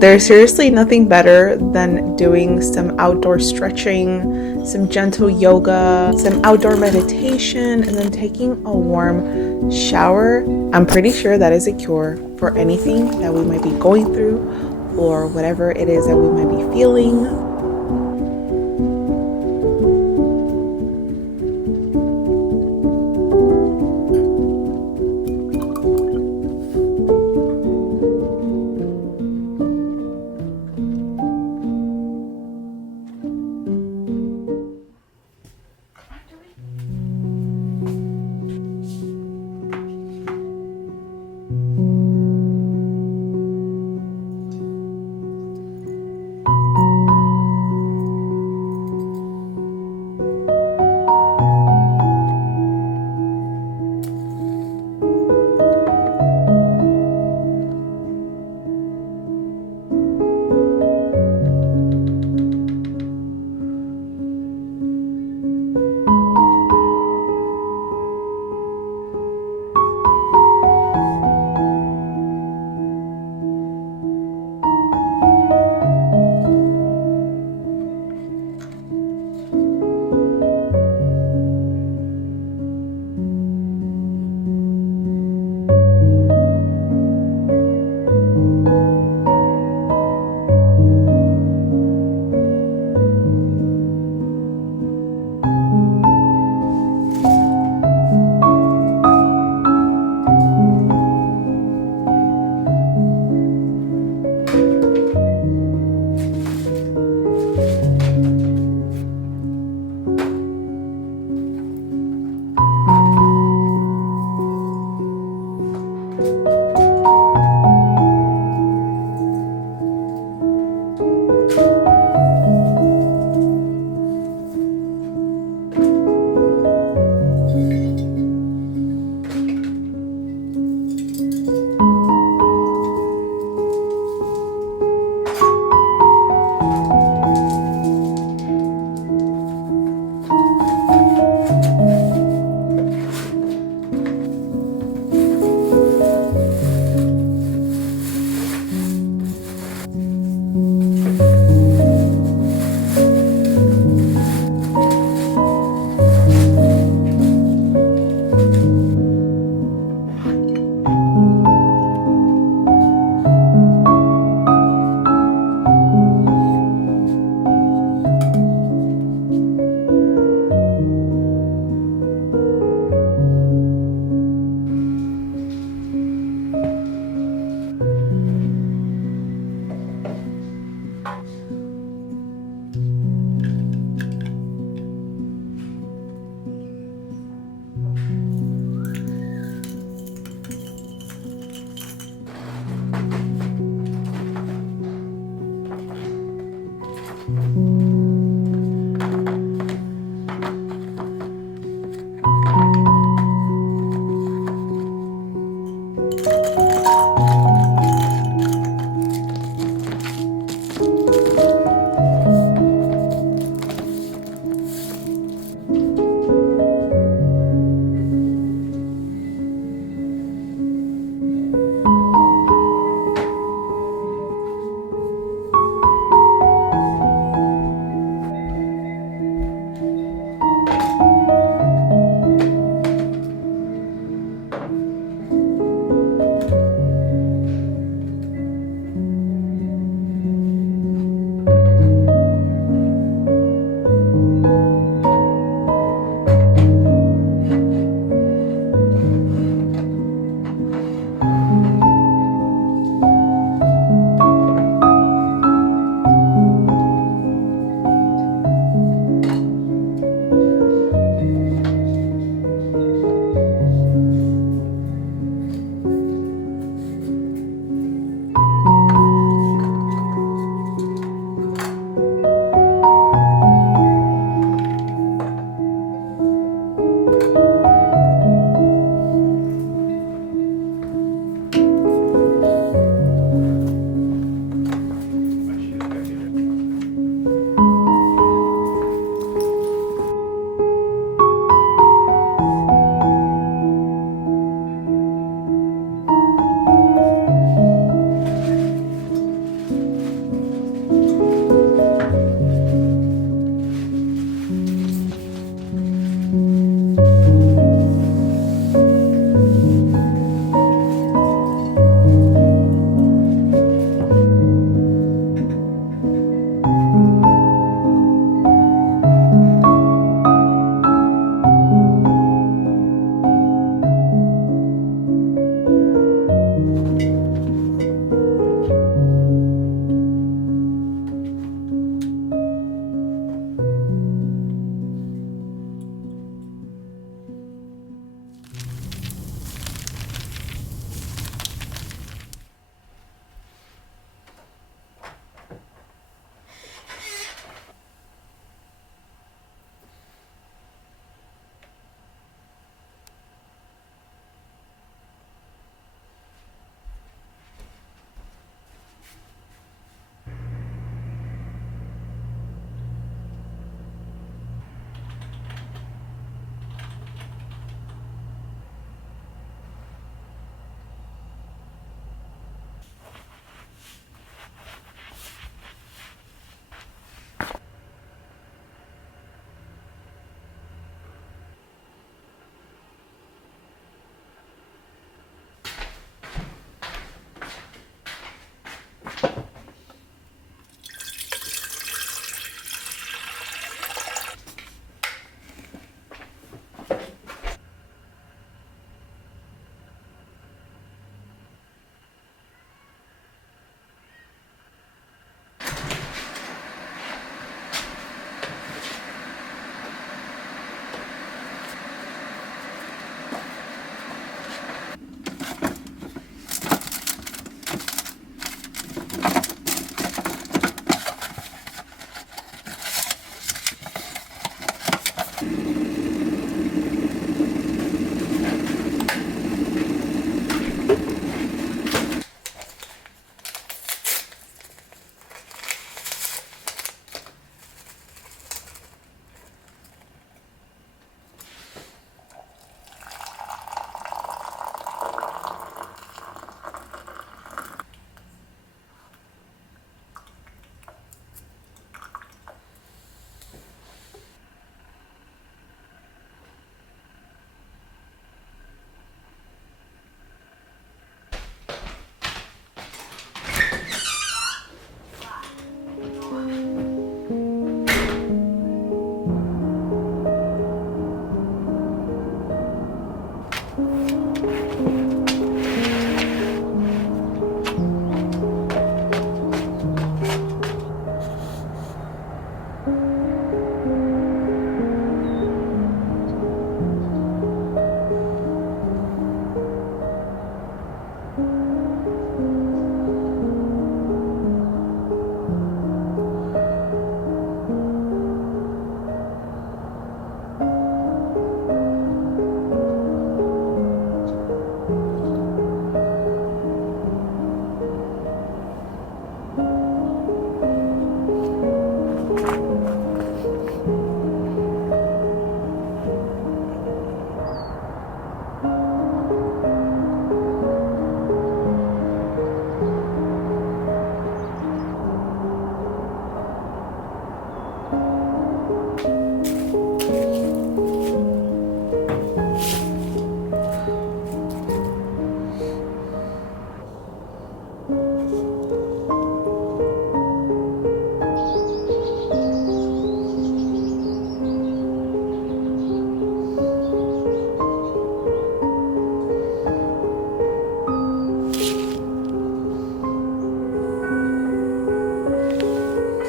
There's seriously nothing better than doing some outdoor stretching, some gentle yoga, some outdoor meditation, and then taking a warm shower. I'm pretty sure that is a cure for anything that we might be going through or whatever it is that we might be feeling.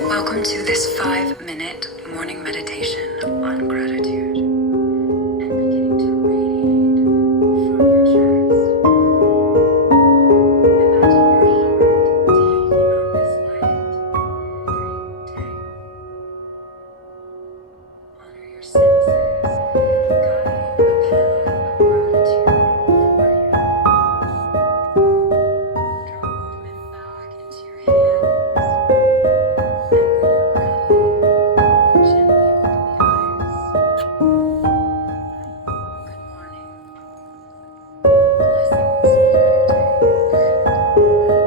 Welcome to this 5-minute morning meditation on gratitude and beginning to radiate from your chest. Imagine your heart taking on this light every day. Honor your senses, guiding a path of gratitude for you. Draw movement back into your hands. And when you're ready, gently open the eyes. Good morning. Blessings for your day.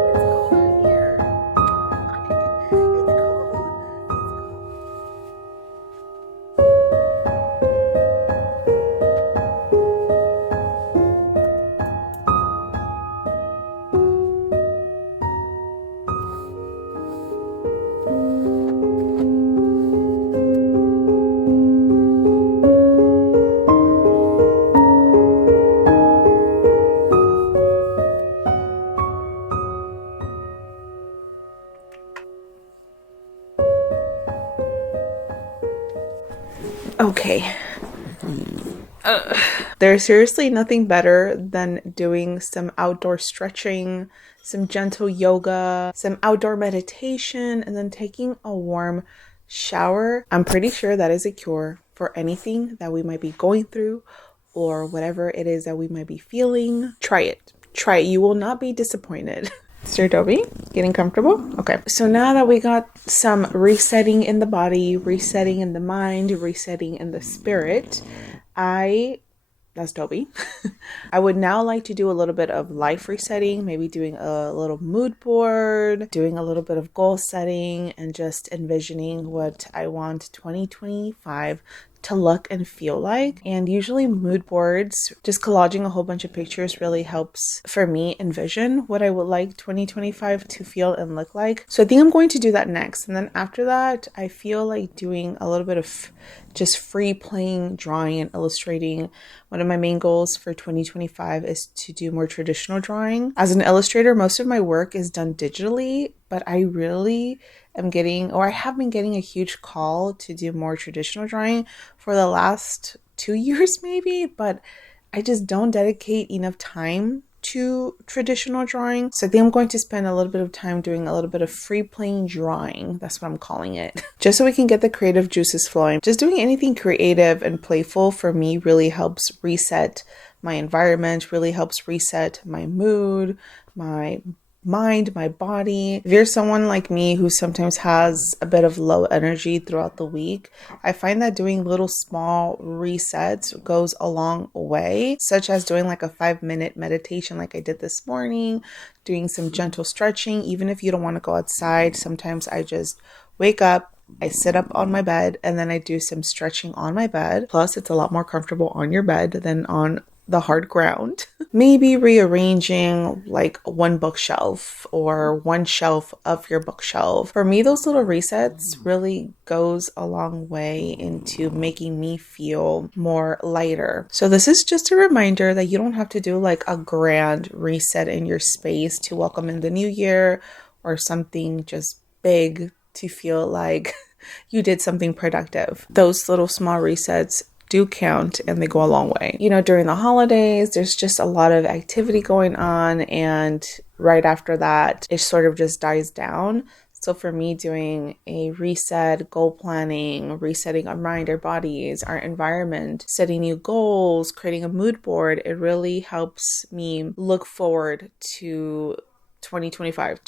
It's cold out here. It's cold. Okay. There's seriously nothing better than doing some outdoor stretching, some gentle yoga, some outdoor meditation, and then taking a warm shower. I'm pretty sure that is a cure for anything that we might be going through or whatever it is that we might be feeling. Try it. Try it. You will not be disappointed. Mr. Adobe, getting comfortable? Okay. So now that we got some resetting in the body, resetting in the mind, resetting in the spirit, that's Toby. I would now like to do a little bit of life resetting, maybe doing a little mood board, doing a little bit of goal setting, and just envisioning what I want 2025 to look and feel like. And usually mood boards, just collaging a whole bunch of pictures really helps for me envision what I would like 2025 to feel and look like. So I think I'm going to do that next. And then after that, I feel like doing a little bit of just free playing, drawing and illustrating. One of my main goals for 2025 is to do more traditional drawing. As an illustrator, most of my work is done digitally, but I really am getting, or I have been getting, a huge call to do more traditional drawing for the last 2 years maybe, but I just don't dedicate enough time to traditional drawing. So I think I'm going to spend a little bit of time doing a little bit of free playing drawing. That's what I'm calling it. Just so we can get the creative juices flowing. Just doing anything creative and playful for me really helps reset my environment, really helps reset my mood, my mind, my body. If you're someone like me who sometimes has a bit of low energy throughout the week, I find that doing little small resets goes a long way, such as doing like a 5-minute meditation like I did this morning, doing some gentle stretching. Even if you don't want to go outside, sometimes I just wake up, I sit up on my bed, and then I do some stretching on my bed. Plus, it's a lot more comfortable on your bed than on the hard ground. Maybe rearranging like one bookshelf or one shelf of your bookshelf. For me, those little resets really goes a long way into making me feel more lighter. So this is just a reminder that you don't have to do like a grand reset in your space to welcome in the new year or something just big to feel like you did something productive. Those little small resets do count and they go a long way. You know, during the holidays, there's just a lot of activity going on, and right after that, it sort of just dies down. So for me, doing a reset, goal planning, resetting our mind, our bodies, our environment, setting new goals, creating a mood board, it really helps me look forward to 2025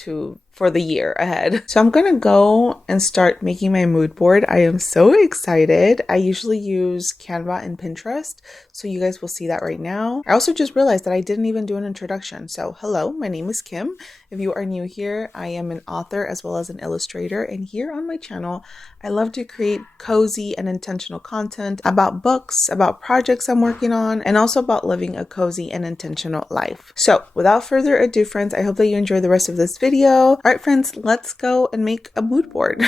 for the year ahead. So I'm gonna go and start making my mood board. I am so excited. I usually use Canva and Pinterest, so you guys will see that right now. I also just realized that I didn't even do an introduction. So hello, my name is Kim. If you are new here, I am an author as well as an illustrator, and here on my channel, I love to create cozy and intentional content about books, about projects I'm working on, and also about living a cozy and intentional life. So without further ado, friends, I hope that you enjoy enjoy the rest of this video. All right, friends, let's go and make a mood board.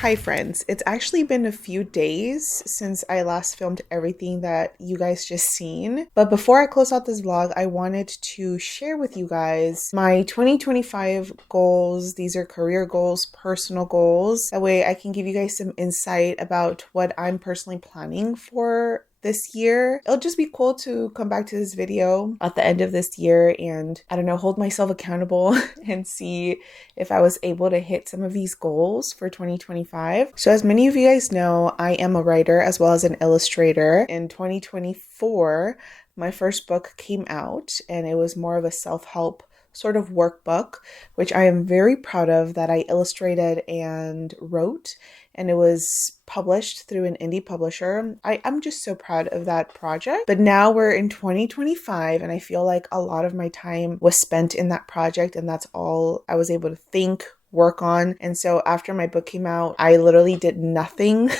Hi friends, it's actually been a few days since I last filmed everything that you guys just seen. But before I close out this vlog, I wanted to share with you guys my 2025 goals. These are career goals, personal goals. That way I can give you guys some insight about what I'm personally planning for this year. It'll just be cool to come back to this video at the end of this year and, I don't know, hold myself accountable and see if I was able to hit some of these goals for 2025. So as many of you guys know, I am a writer as well as an illustrator. In 2024, my first book came out and it was more of a self-help sort of workbook, which I am very proud of, that I illustrated and wrote, and it was published through an indie publisher. I'm just so proud of that project. But now we're in 2025 and I feel like a lot of my time was spent in that project, and that's all I was able to think, work on. And so after my book came out, I literally did nothing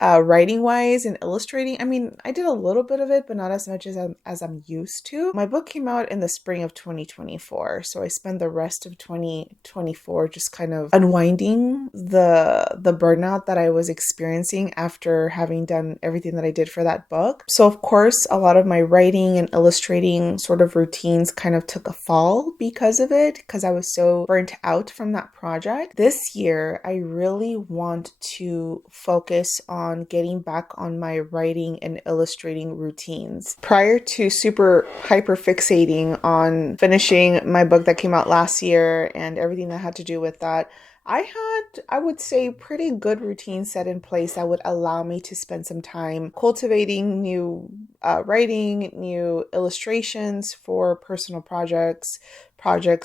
writing wise and illustrating. I mean, I did a little bit of it, but not as much as I'm used to. My book came out in the spring of 2024. So I spent the rest of 2024 just kind of unwinding the burnout that I was experiencing after having done everything that I did for that book. So of course, a lot of my writing and illustrating sort of routines kind of took a fall because of it, because I was so burnt out from that project. This year, I really want to focus on getting back on my writing and illustrating routines. Prior to super hyper fixating on finishing my book that came out last year and everything that had to do with that, I had, I would say, pretty good routines set in place that would allow me to spend some time cultivating new writing, new illustrations for personal projects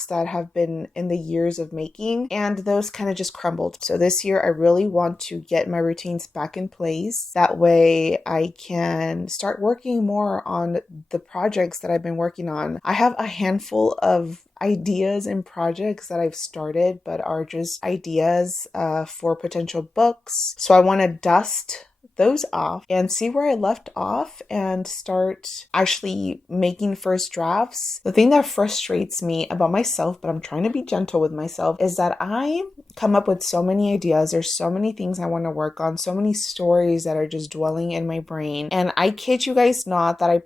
that have been in the years of making, and those kind of just crumbled. So this year I really want to get my routines back in place. That way I can start working more on the projects that I've been working on. I have a handful of ideas and projects that I've started but are just ideas for potential books. So I want to dust those off and see where I left off and start actually making first drafts. The thing that frustrates me about myself, but I'm trying to be gentle with myself, is that I come up with so many ideas. There's so many things I want to work on, so many stories that are just dwelling in my brain. And I kid you guys not that I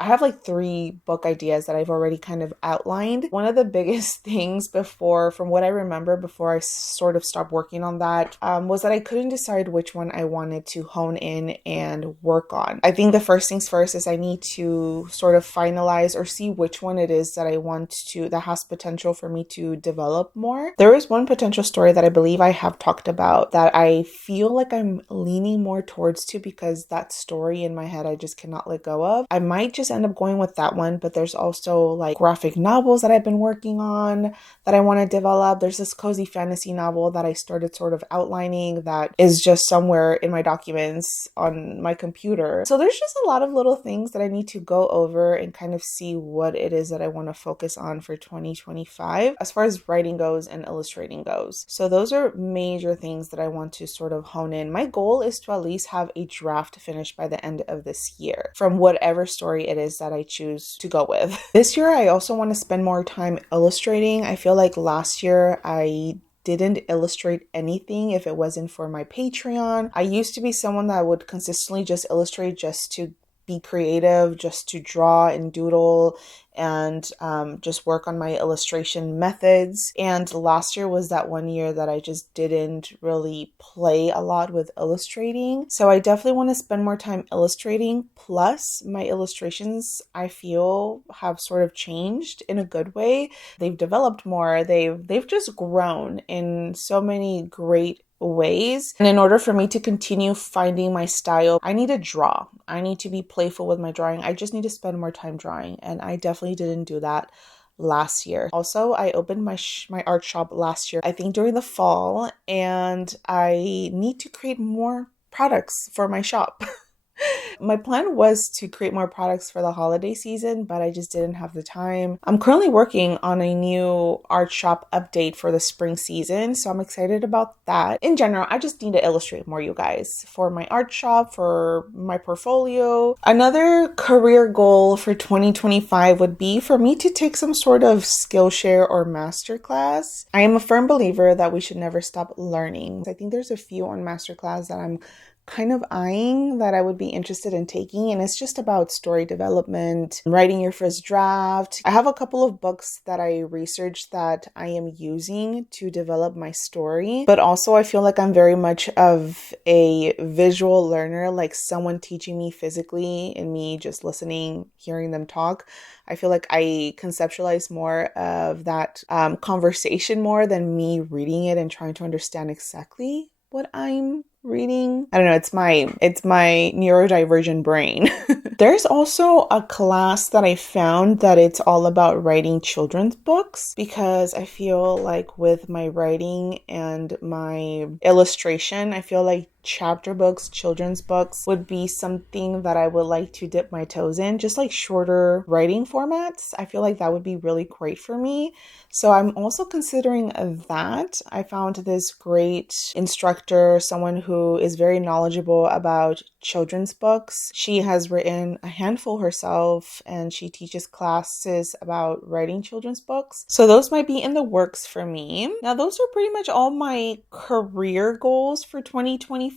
have like 3 book ideas that I've already kind of outlined. One of the biggest things from what I remember before I sort of stopped working on that, was that I couldn't decide which one I wanted to hone in and work on. I think the first things first is I need to sort of finalize or see which one it is that that has potential for me to develop more. There is one potential story that I believe I have talked about that I feel like I'm leaning more towards because that story in my head I just cannot let go of. I might just end up going with that one, but there's also like graphic novels that I've been working on that I want to develop. There's this cozy fantasy novel that I started sort of outlining that is just somewhere in my documents on my computer. So there's just a lot of little things that I need to go over and kind of see what it is that I want to focus on for 2025 as far as writing goes and illustrating goes. So those are major things that I want to sort of hone in. My goal is to at least have a draft finished by the end of this year from whatever story it is that I choose to go with. This year, I also want to spend more time illustrating. I feel like last year I didn't illustrate anything if it wasn't for my Patreon. I used to be someone that would consistently just illustrate just to be creative, just to draw and doodle and just work on my illustration methods. And last year was that one year that I just didn't really play a lot with illustrating. So I definitely want to spend more time illustrating. Plus, my illustrations, I feel, have sort of changed in a good way. They've developed more. They've just grown in so many great ways. And in order for me to continue finding my style, I need to draw. I need to be playful with my drawing. I just need to spend more time drawing. And I definitely didn't do that last year. Also, I opened my art shop last year, I think during the fall, and I need to create more products for my shop. My plan was to create more products for the holiday season, but I just didn't have the time. I'm currently working on a new art shop update for the spring season, so I'm excited about that. In general, I just need to illustrate more, you guys, for my art shop, for my portfolio. Another career goal for 2025 would be for me to take some sort of Skillshare or masterclass. I am a firm believer that we should never stop learning. I think there's a few on masterclass that I'm kind of eyeing that I would be interested in taking, and it's just about story development, writing your first draft. I have a couple of books that I researched that I am using to develop my story, but also I feel like I'm very much of a visual learner, like someone teaching me physically and me just listening, hearing them talk. I feel like I conceptualize more of that conversation more than me reading it and trying to understand exactly what I'm reading. I don't know, it's my neurodivergent brain. There's also a class that I found that it's all about writing children's books, because I feel like with my writing and my illustration, I feel like chapter books, children's books would be something that I would like to dip my toes in, just like shorter writing formats. I feel like that would be really great for me. So I'm also considering that. I found this great instructor, someone who is very knowledgeable about children's books. She has written a handful herself, and she teaches classes about writing children's books. So those might be in the works for me. Now, those are pretty much all my career goals for 2025.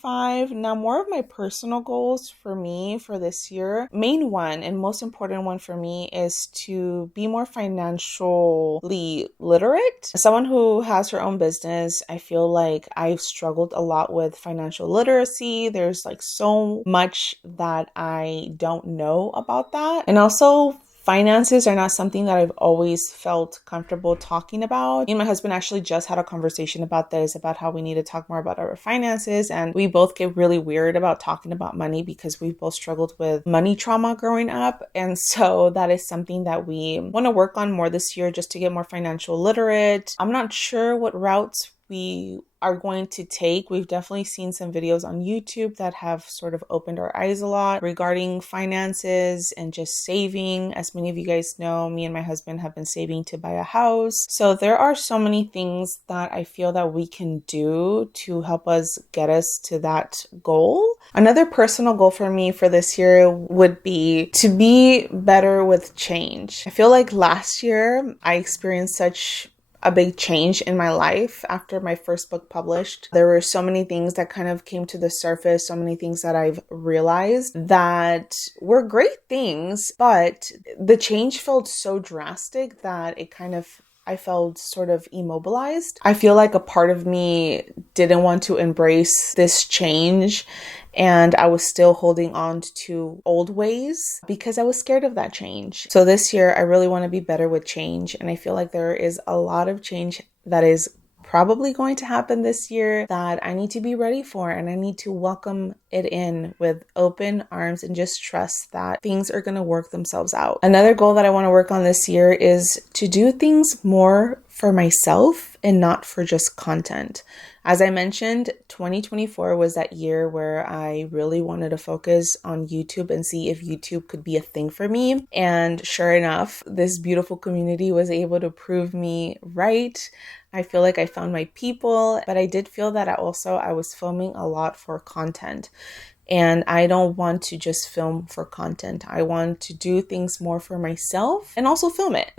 Now, more of my personal goals for me for this year. Main one and most important one for me is to be more financially literate. As someone who has her own business, I feel like I've struggled a lot with financial literacy. There's like so much that I don't know about that. And also, finances are not something that I've always felt comfortable talking about. Me and my husband actually just had a conversation about this, about how we need to talk more about our finances. And we both get really weird about talking about money because we've both struggled with money trauma growing up. And so that is something that we want to work on more this year, just to get more financial literate. I'm not sure what routes we are going to take. We've definitely seen some videos on YouTube that have sort of opened our eyes a lot regarding finances and just saving. As many of you guys know, me and my husband have been saving to buy a house. So there are so many things that I feel that we can do to help us get us to that goal. Another personal goal for me for this year would be to be better with change. I feel like last year I experienced such a big change in my life after my first book published. There were so many things that kind of came to the surface, so many things that I've realized that were great things, but the change felt so drastic that I felt sort of immobilized. I feel like a part of me didn't want to embrace this change, and I was still holding on to old ways because I was scared of that change. So this year, I really want to be better with change. And I feel like there is a lot of change that is probably going to happen this year that I need to be ready for, and I need to welcome it in with open arms and just trust that things are going to work themselves out. Another goal that I want to work on this year is to do things more for myself and not for just content. As I mentioned, 2024 was that year where I really wanted to focus on YouTube and see if YouTube could be a thing for me. And sure enough, this beautiful community was able to prove me right. I feel like I found my people, but I did feel that I was filming a lot for content. And I don't want to just film for content. I want to do things more for myself and also film it.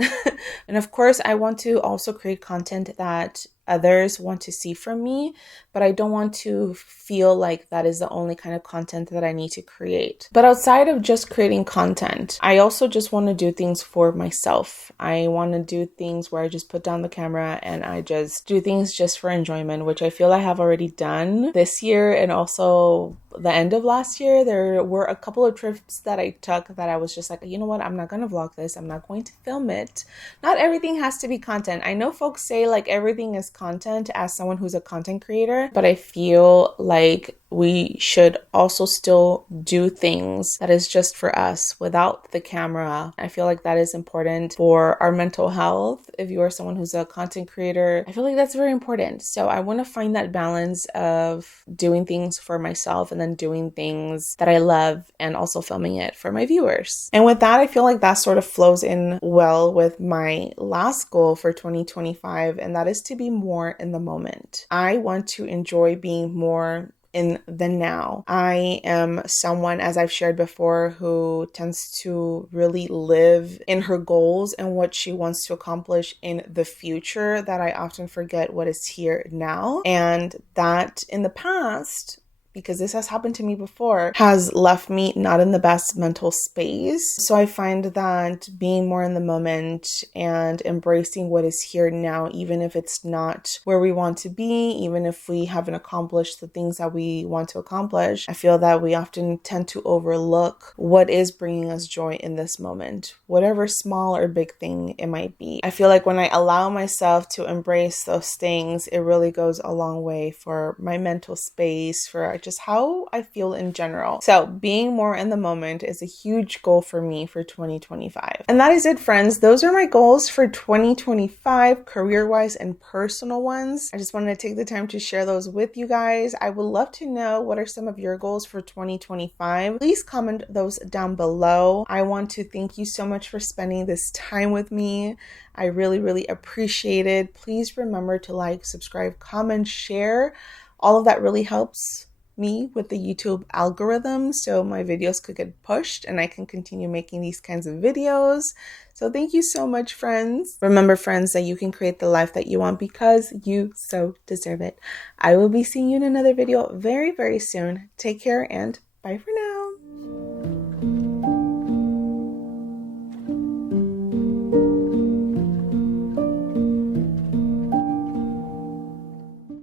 And of course, I want to also create content that others want to see from me, but I don't want to feel like that is the only kind of content that I need to create. But outside of just creating content, I also just want to do things for myself. I want to do things where I just put down the camera and I just do things just for enjoyment, which I feel I have already done this year and also the end of last year. There were a couple of trips that I took that I was just like, you know what, I'm not going to vlog this. I'm not going to film it. Not everything has to be content. I know folks say like everything is content as someone who's a content creator, but I feel like we should also still do things that is just for us without the camera. I feel like that is important for our mental health. If you are someone who's a content creator, I feel like that's very important. So I want to find that balance of doing things for myself and then doing things that I love and also filming it for my viewers. And with that, I feel like that sort of flows in well with my last goal for 2025, and that is to be more in the moment. I want to enjoy being more in the now. I am someone, as I've shared before, who tends to really live in her goals and what she wants to accomplish in the future, that I often forget what is here now. And that in the past, because this has happened to me before, has left me not in the best mental space. So I find that being more in the moment and embracing what is here now, even if it's not where we want to be, even if we haven't accomplished the things that we want to accomplish, I feel that we often tend to overlook what is bringing us joy in this moment, whatever small or big thing it might be. I feel like when I allow myself to embrace those things, it really goes a long way for my mental space, for just how I feel in general. So being more in the moment is a huge goal for me for 2025. And that is it, friends. Those are my goals for 2025, career-wise and personal ones. I just wanted to take the time to share those with you guys. I would love to know what are some of your goals for 2025. Please comment those down below. I want to thank you so much for spending this time with me. I really, really appreciate it. Please remember to like, subscribe, comment, share. All of that really helps me with the YouTube algorithm, so my videos could get pushed and I can continue making these kinds of videos. So thank you so much, friends. Remember, friends, that you can create the life that you want because you so deserve it. I will be seeing you in another video very, very soon. Take care and bye for now.